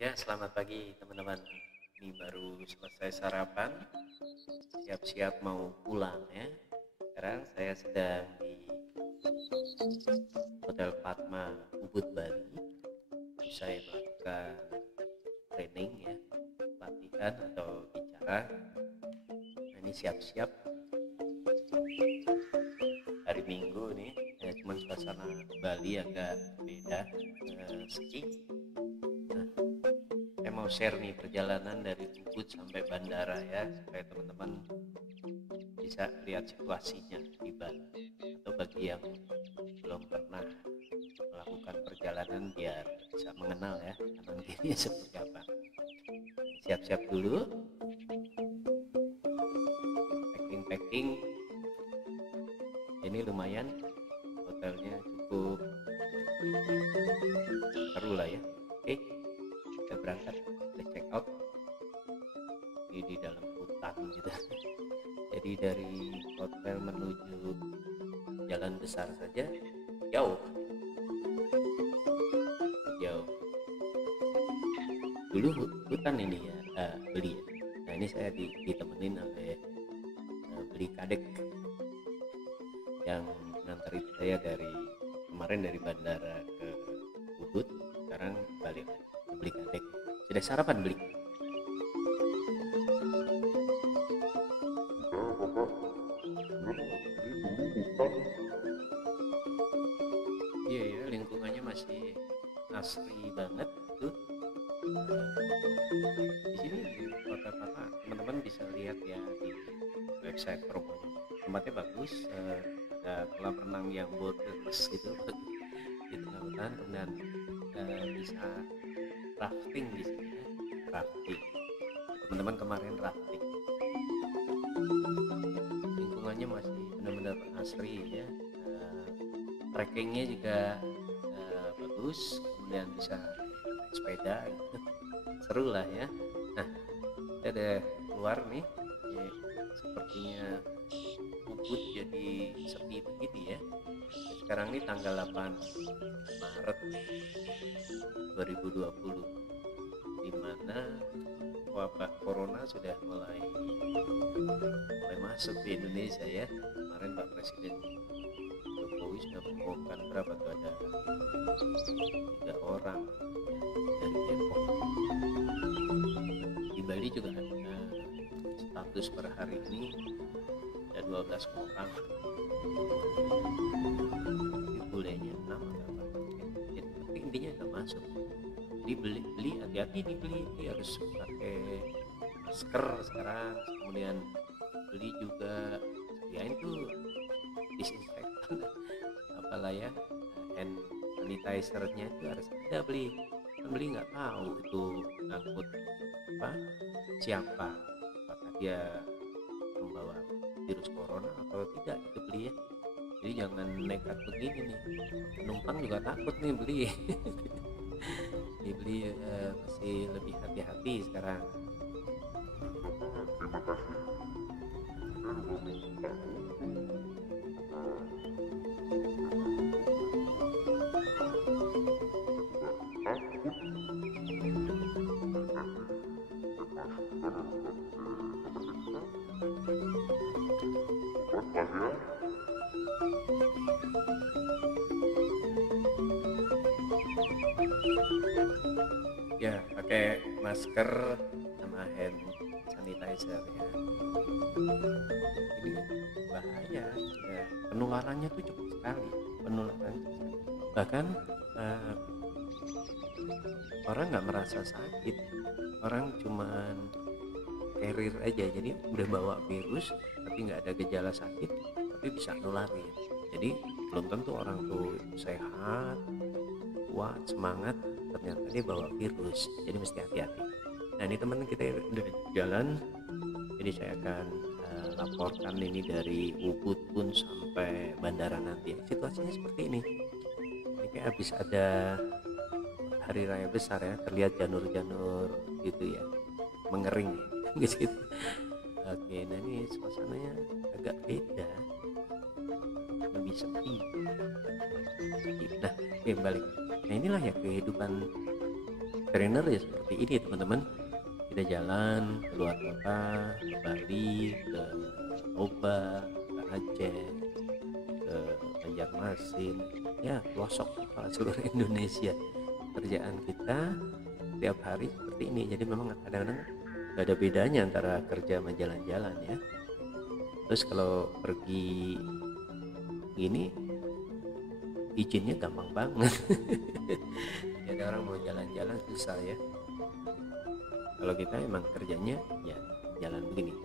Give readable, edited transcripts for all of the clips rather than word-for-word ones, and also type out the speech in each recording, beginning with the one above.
Ya, selamat pagi teman-teman. Ini baru selesai sarapan, siap-siap mau pulang ya. Sekarang saya sedang di Hotel Padma, Ubud, Bali. Saya melakukan training ya, latihan atau bicara. Nah, ini siap-siap hari Minggu nih. Ya, cuman suasana Bali agak beda, sepi. Nah, saya mau share nih perjalanan dari Ubud sampai bandara ya, supaya teman-teman bisa lihat situasinya di Bali, atau bagi yang belum pernah melakukan perjalanan biar bisa mengenal ya kanan kirinya seperti apa. Siap-siap dulu, packing. Ini lumayan, hotelnya cukup seru lah ya. Oke, kita berangkat, kita check out. Ini di dalam hutan gitu. Jadi dari hotel menuju jalan besar saja jauh. Dulu hutan ini ya, beli ya. Nah, ini saya ditemenin oleh beli kadek yang nganterin saya dari kemarin dari bandara ke Ubud, sekarang balik beli kadek. Sudah sarapan beli? Iya ya, lingkungannya masih asri banget tuh. Di sini di kota Papa, teman-teman bisa lihat ya di website promonya. Tempatnya bagus, ada kolam renang yang borderless gitu di tengah hutan, kemudian bisa rafting di sini ya. Rafting. Teman-teman kemarin rafting. Lingkungannya masih benar-benar asri ya. Trekkingnya juga bagus, kemudian bisa naik sepeda gitu. Seru lah ya. Nah, kita ada keluar nih ya, sepertinya Ubud jadi sepi begini ya. Sekarang ini tanggal 8 Maret 2020, di mana wabah corona sudah mulai masuk di Indonesia ya. Kemarin Pak Presiden Jokowi sudah mengumumkan berapa tuh, ada 3 orang dari Depok. Di Bali juga ada status per hari ini ada 12 orang. Di bolehnya 6 atau apa. Jadi, tapi intinya nggak masuk. Jadi beli hati-hati dibeli, harus pakai masker sekarang. Kemudian beli juga sediain tuh disinfektan apalah ya, hand sanitizer-nya itu harus ada beli. Kan beli nggak tahu itu ngangkut apa, siapa, apakah dia membawa virus corona atau tidak, itu beli ya. Jadi jangan nekat begini nih, penumpang juga takut nih beli. Dibeli mesti lebih hati-hati sekarang. Terima kasih. Saya mau minta Ya, pakai masker sama hand sanitizer ya. Ini bahaya ya, penularannya tuh cepat sekali, penularan bahkan orang nggak merasa sakit, orang cuman carrier aja, jadi udah bawa virus tapi nggak ada gejala sakit, tapi bisa nularin. Jadi belum tentu orang tuh sehat, kuat, semangat, ternyata dia bawa virus. Jadi mesti hati-hati. Nah, ini teman kita udah jalan, jadi saya akan laporkan ini dari Ubud pun sampai bandara nanti. Situasinya seperti ini. Ini kayak habis ada hari raya besar ya, terlihat janur-janur gitu ya, mengering ya, gitu. Oke, nah ini suasananya agak beda, lebih sepi. Nah, oke, balik. Nah, inilah ya kehidupan trainer ya seperti ini teman-teman. Kita jalan ke luar kota, ke Bali, ke Toba, ke Aceh, ke Banjarmasin, ya pelosok seluruh Indonesia. Kerjaan kita tiap hari seperti ini, jadi memang kadang-kadang gak ada bedanya antara kerja sama jalan-jalan ya. Terus kalau pergi gini izinnya gampang banget. Jadi ada orang mau jalan-jalan susah ya. Kalau kita emang kerjanya ya jalan begini.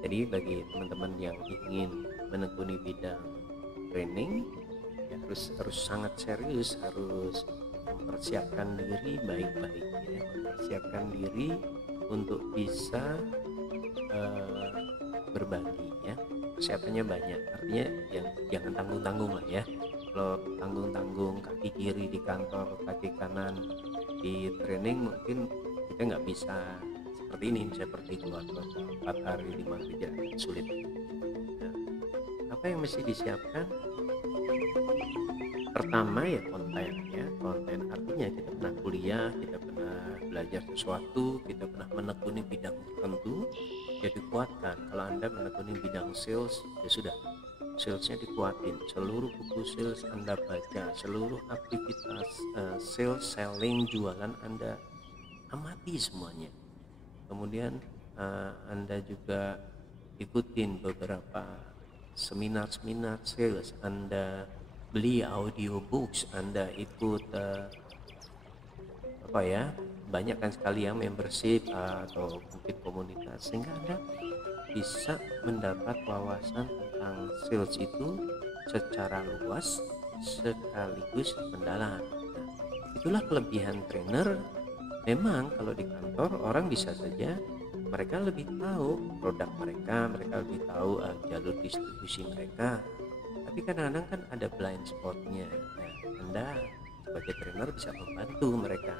Jadi bagi teman-teman yang ingin menekuni bidang training ya harus sangat serius, harus mempersiapkan diri baik-baik ya, mempersiapkan diri untuk bisa berbagi ya. Persiapannya banyak, artinya yang jangan tanggung-tanggung lah ya. Kalau tanggung-tanggung kaki kiri di kantor, kaki kanan di training, mungkin kita nggak bisa seperti ini, bisa pergi keluar kota 4 hari 5 hari jalan, sulit. Nah, apa yang mesti disiapkan? Pertama ya konten artinya kita pernah kuliah, kita pernah belajar sesuatu, kita pernah menekuni bidang tertentu, ya dikuatkan. Kalau Anda menekuni bidang sales, ya sudah, salesnya dikuatin, seluruh buku sales Anda baca, seluruh aktivitas sales, selling, jualan Anda amati semuanya. Kemudian Anda juga ikutin beberapa seminar sales, Anda beli audiobooks, Anda ikut banyak kan sekali ya membership atau mungkin komunitas, sehingga Anda bisa mendapat wawasan tentang sales itu secara luas sekaligus mendalam. Nah, itulah kelebihan trainer. Memang kalau di kantor orang bisa saja mereka lebih tahu produk mereka lebih tahu jalur distribusi mereka, tapi kadang-kadang kan ada blind spotnya. Nah, Anda sebagai trainer bisa membantu mereka.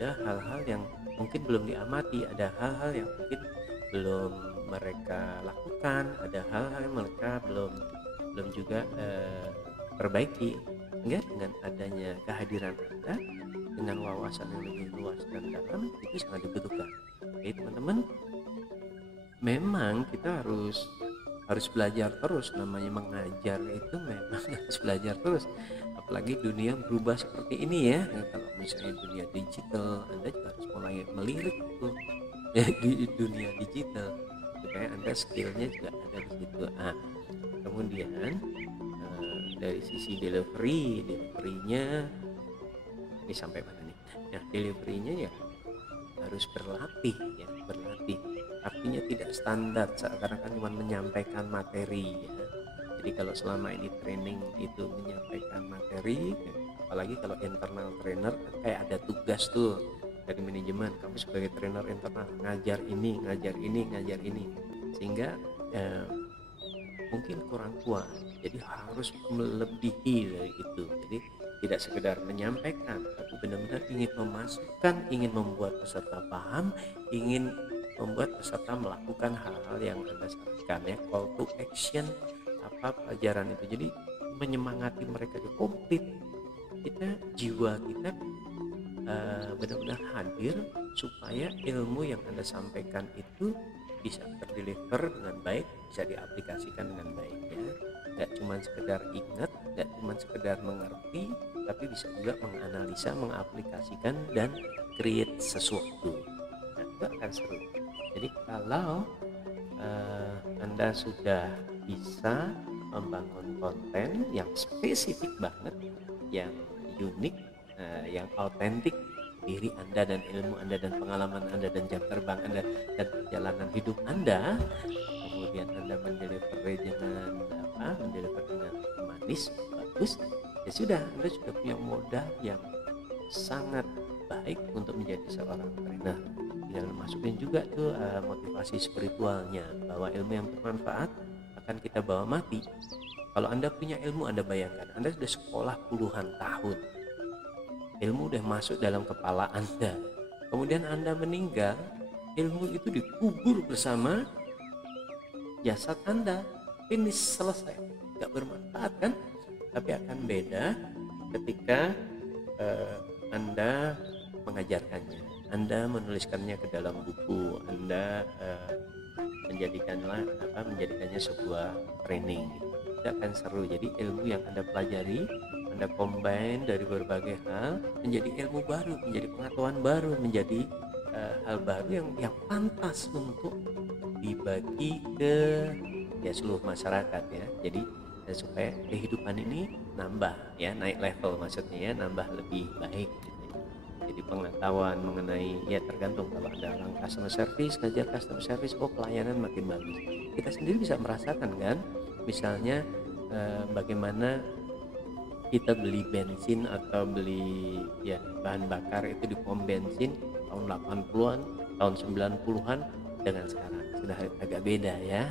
Ada hal-hal yang mungkin belum diamati, ada hal-hal yang mungkin belum mereka lakukan, ada hal-hal yang mereka belum juga perbaiki. Sehingga dengan adanya kehadiran Anda dengan wawasan yang lebih luas dan dalam, itu sangat dibutuhkan. Oke teman-teman, memang kita harus belajar terus. Namanya mengajar itu memang harus belajar terus, apalagi dunia berubah seperti ini ya. Kalau misalnya dunia digital, Anda juga harus mulai melirik tuh ya, di dunia digital, supaya Anda skillnya juga ada di situ. Kemudian dari sisi deliverynya ini sampai mana nih? Nah, deliverynya ya harus berlatih. Artinya tidak standar seakan-akan cuma menyampaikan materi ya. Jadi kalau selama ini training itu menyampaikan materi, ya, apalagi kalau internal trainer kan kayak ada tugas tuh dari manajemen, kamu sebagai trainer internal ngajar ini, sehingga mungkin kurang kuat. Jadi harus melebihi dari itu. Jadi tidak sekedar menyampaikan, tapi benar-benar ingin memasukkan, ingin membuat peserta paham, ingin membuat peserta melakukan hal-hal yang Anda sarankan ya, call to action, apa pelajaran itu. Jadi menyemangati mereka itu komplit. Jiwa kita benar-benar hadir supaya ilmu yang Anda sampaikan itu bisa terdeliver dengan baik, bisa diaplikasikan dengan baik ya. Gak cuma sekedar ingat, gak cuma sekedar mengerti, tapi bisa juga menganalisa, mengaplikasikan dan create sesuatu. Nah, itu akan seru. Jadi kalau Anda sudah bisa membangun konten yang spesifik banget, yang unik, yang autentik diri Anda dan ilmu Anda dan pengalaman Anda dan jam terbang Anda dan perjalanan hidup Anda, kemudian Anda mendeliver dengan manis, bagus, ya sudah, Anda sudah punya modal yang sangat baik untuk menjadi seorang trainer. Jangan masukin juga tuh motivasi spiritualnya, bahwa ilmu yang bermanfaat akan kita bawa mati. Kalau Anda punya ilmu, Anda bayangkan Anda sudah sekolah puluhan tahun, ilmu udah masuk dalam kepala Anda, kemudian Anda meninggal, ilmu itu dikubur bersama jasad Anda, finish, selesai, gak bermanfaat kan? Tapi akan beda ketika Anda mengajarkannya, Anda menuliskannya ke dalam buku, Anda menjadikannya sebuah training gitu. Itu akan seru. Jadi ilmu yang Anda pelajari, Anda combine dari berbagai hal menjadi ilmu baru, menjadi pengetahuan baru, menjadi hal baru yang pantas untuk dibagi ke seluruh masyarakat ya. Jadi supaya kehidupan ini nambah ya, naik level maksudnya ya, nambah lebih baik gitu ya. Jadi pengetahuan mengenai tergantung, kalau Anda orang customer service, ngajar customer service, pelayanan makin bagus. Kita sendiri bisa merasakan kan, misalnya bagaimana kita beli bensin atau beli bahan bakar itu di pom bensin tahun 80-an, tahun 90-an dengan sekarang sudah agak beda ya.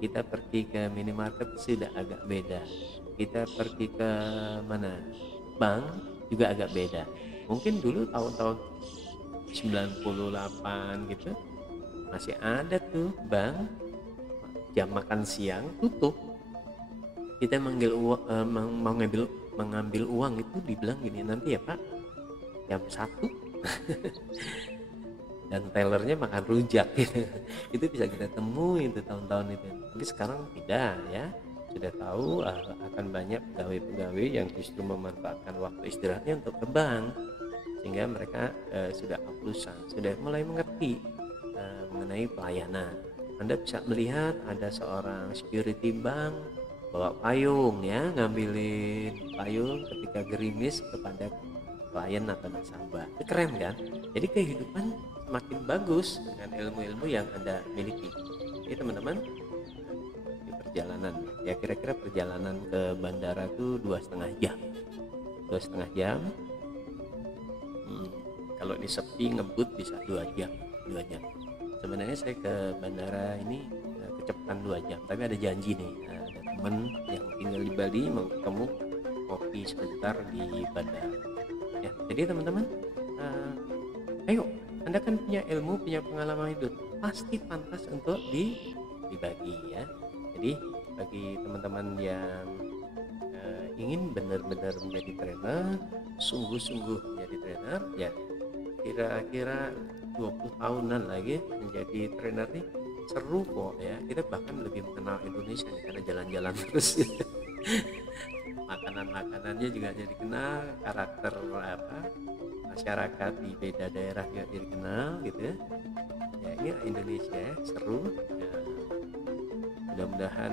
Kita pergi ke minimarket sudah agak beda. Kita pergi ke bank juga agak beda. Mungkin dulu tahun-tahun 98 gitu masih ada tuh bank jam makan siang tutup. Kita mengambil uang itu dibilang gini, nanti ya Pak jam 1 dan tellernya makan rujak gitu. Itu bisa kita temui itu tahun-tahun itu. Tapi sekarang tidak ya, sudah tahu akan banyak pegawai-pegawai yang justru memanfaatkan waktu istirahatnya untuk ke bank, sehingga mereka sudah aplusan, sudah mulai mengerti mengenai pelayanan. Anda bisa melihat ada seorang security bank bawa payung ya, ngambilin payung ketika gerimis kepada klien atau nasabah. Itu keren kan? Jadi kehidupan semakin bagus dengan ilmu-ilmu yang Anda miliki. Jadi teman-teman, di perjalanan ya, kira-kira perjalanan ke bandara itu 2,5 jam. 2,5 jam. Kalau di sepi ngebut bisa 2 jam. Sebenarnya saya ke bandara ini kecepatan 2 jam, tapi ada janji nih, ada teman yang tinggal di Bali mau ketemu, kopi sebentar di bandara ya. Jadi teman-teman, ayo, Anda kan punya ilmu, punya pengalaman hidup, pasti pantas untuk dibagi ya. Jadi bagi teman-teman yang ingin benar-benar menjadi trainer, sungguh-sungguh menjadi trainer ya, kira-kira 20 tahunan lagi menjadi trainer nih seru kok ya. Kita bahkan lebih mengenal Indonesia nih, karena jalan-jalan terus makanan-makanannya juga jadi kenal, karakter masyarakat di beda daerah juga jadi kenal gitu ya. Ya ini Indonesia ya, seru ya. Mudah-mudahan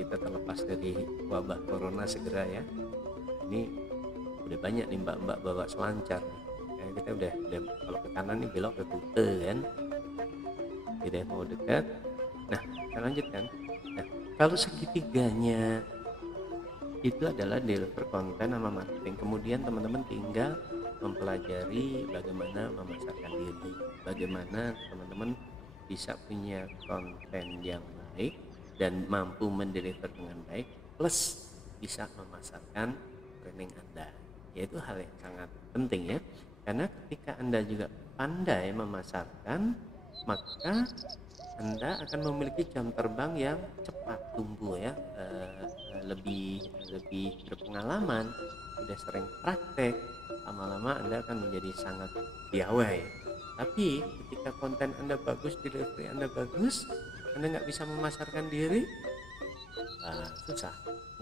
kita terlepas dari wabah corona segera ya. Ini udah banyak nih mbak-mbak bawa selancar nih. Kita udah kalau ke kanan nih belok ke Kute kan, tidak mau dekat. Nah kita lanjutkan. Nah kalau segitiganya itu adalah deliver konten sama marketing, kemudian teman-teman tinggal mempelajari bagaimana memasarkan diri, bagaimana teman-teman bisa punya konten yang baik dan mampu mendeliver dengan baik, plus bisa memasarkan training Anda. Yaitu hal yang sangat penting ya, karena ketika Anda juga pandai memasarkan, maka Anda akan memiliki jam terbang yang cepat tumbuh ya, lebih berpengalaman, sudah sering praktek, lama-lama Anda akan menjadi sangat piawai. Tapi ketika konten Anda bagus, delivery Anda bagus, Anda nggak bisa memasarkan diri, susah.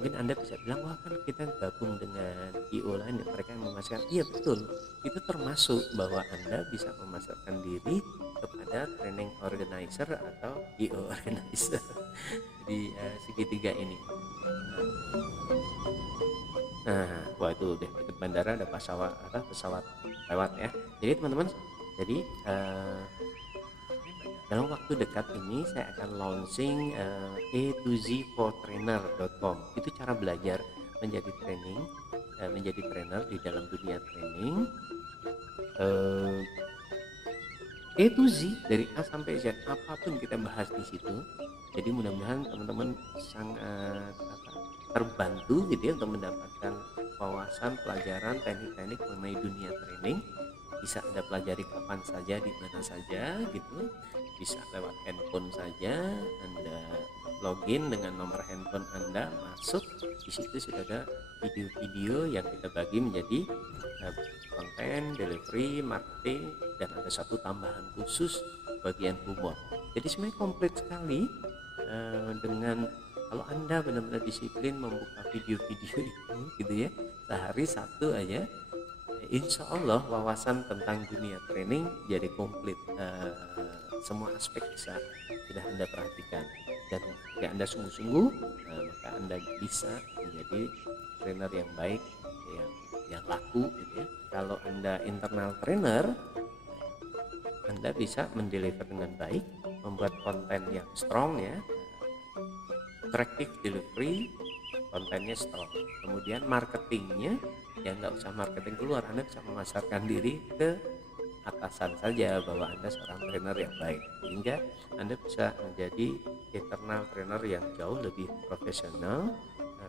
Mungkin Anda bisa bilang, wah kan kita gabung dengan IO lain, mereka yang memasarkan. Iya betul, itu termasuk bahwa Anda bisa memasarkan diri kepada training organizer atau IO organizer di segitiga ini. Nah, wah itu udah deket bandara, ada pesawat lewat ya. Jadi teman-teman, dalam waktu dekat ini saya akan launching A2Z4trainer.com. Itu cara belajar menjadi trainer di dalam dunia training. A to Z, dari A sampai Z, apapun kita bahas di situ. Jadi mudah-mudahan teman-teman sangat terbantu gitu ya, untuk mendapatkan wawasan, pelajaran, teknik-teknik mengenai dunia training. Bisa Anda pelajari kapan saja, di mana saja gitu. Bisa lewat handphone saja, Anda login dengan nomor handphone Anda, masuk di situ sudah ada video-video yang kita bagi menjadi konten, delivery, marketing, dan ada satu tambahan khusus bagian humor. Jadi sebenarnya komplit sekali dengan kalau Anda benar-benar disiplin membuka video-video itu gitu ya, sehari satu aja, insya Allah wawasan tentang dunia training jadi komplit. Semua aspek bisa sudah Anda perhatikan, dan jika Anda sungguh-sungguh, maka Anda bisa menjadi trainer yang baik, yang laku gitu ya. Kalau Anda internal trainer, Anda bisa mendeliver dengan baik, membuat konten yang strong ya, attractive delivery, kontennya strong. Kemudian marketingnya ya nggak usah marketing keluar, Anda bisa memasarkan diri ke atasan saja bahwa Anda seorang trainer yang baik, sehingga Anda bisa menjadi internal trainer yang jauh lebih profesional.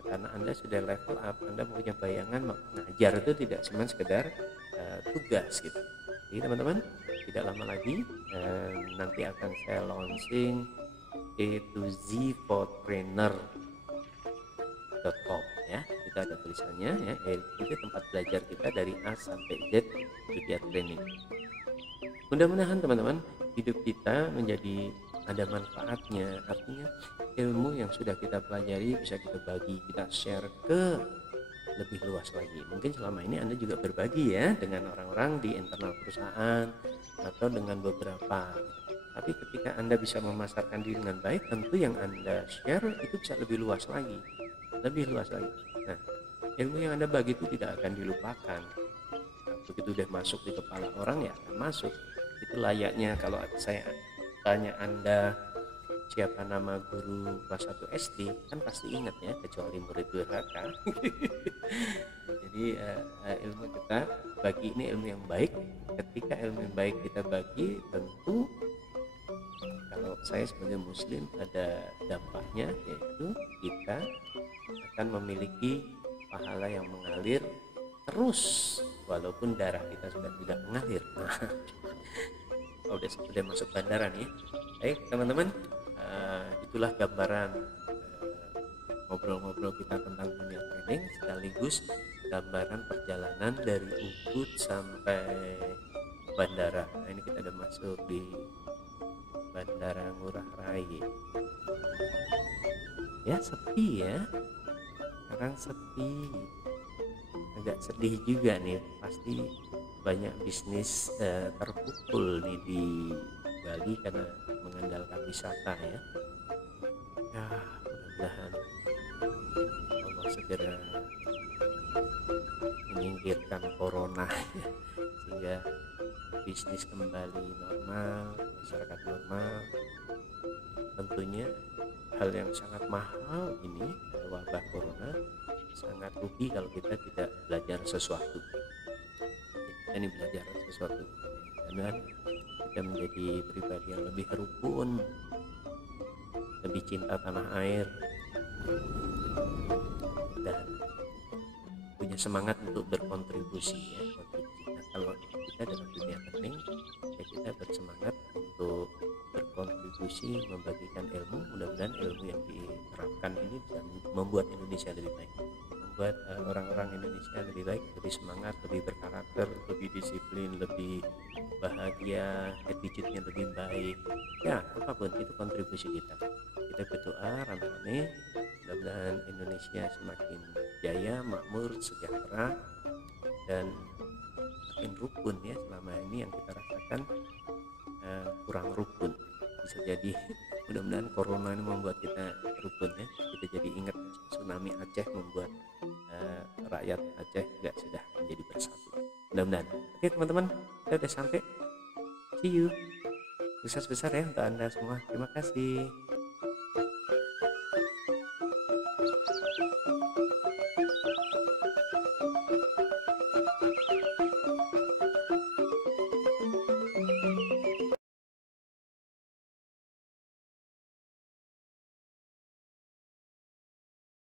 Karena Anda sudah level up, Anda punya bayangan mengajar itu tidak cuma sekedar tugas gitu. Jadi teman-teman, tidak lama lagi nanti akan saya launching a2z4trainer.com ya, itu ada tulisannya ya, itu tempat belajar kita dari A sampai Z dunia training. Mudah-mudahan teman-teman hidup kita menjadi ada manfaatnya, artinya ilmu yang sudah kita pelajari bisa kita bagi, kita share ke lebih luas lagi. Mungkin selama ini Anda juga berbagi ya dengan orang-orang di internal perusahaan atau dengan beberapa. Tapi ketika Anda bisa memasarkan diri dengan baik, tentu yang Anda share itu bisa lebih luas lagi, lebih luas lagi. Nah, ilmu yang Anda bagi itu tidak akan dilupakan. Nah, begitu udah masuk di kepala orang ya akan masuk. Itu layaknya kalau saya tanya Anda siapa nama guru kelas 1 SD, kan pasti ingat ya, kecuali murid durhaka. Jadi ilmu kita bagi ini ilmu yang baik. Ketika ilmu yang baik kita bagi, tentu kalau saya sebagai muslim ada dampaknya, yaitu kita akan memiliki pahala yang mengalir terus walaupun darah kita sudah tidak mengalir. Udah masuk bandara nih. Baik teman-teman, itulah gambaran ngobrol-ngobrol kita tentang dunia training, sekaligus gambaran perjalanan dari Ubud sampai bandara. Nah, ini kita udah masuk di Bandara Ngurah Rai ya, sepi ya, sekarang sepi, agak sedih juga nih, pasti banyak bisnis terpukul nih di Bali karena mengandalkan wisata ya. Ya mudah-mudahan Allah segera menyingkirkan corona sehingga bisnis kembali normal, masyarakat normal. Tentunya hal yang sangat mahal ini, wabah corona, sangat rugi kalau kita tidak belajar sesuatu. Ini belajar sesuatu dan kita menjadi pribadi yang lebih rukun, lebih cinta tanah air, dan punya semangat untuk berkontribusi ya. Nah, kalau kita dalam dunia training ya, kita bersemangat untuk berkontribusi, membagikan ilmu. Mudah-mudahan ilmu yang diterapkan ini bisa membuat Indonesia lebih baik, membuat orang-orang Indonesia lebih baik, lebih semangat, lebih berkarakter, lebih disiplin, lebih bahagia, attitude-nya lebih baik ya. Apapun itu kontribusi kita berdoa rame-rame, mudah-mudahan Indonesia semakin jaya, makmur, sejahtera, dan makin rukun ya. Selama ini yang kita rasakan kurang rukun, bisa jadi mudah-mudahan corona ini membuat kita rukun ya. Kita jadi ingat tsunami Aceh membuat rakyat Aceh juga sudah menjadi bersatu, mudah-mudahan. Oke teman-teman, kita udah sampai, see you, sukses besar ya untuk Anda semua, terima kasih.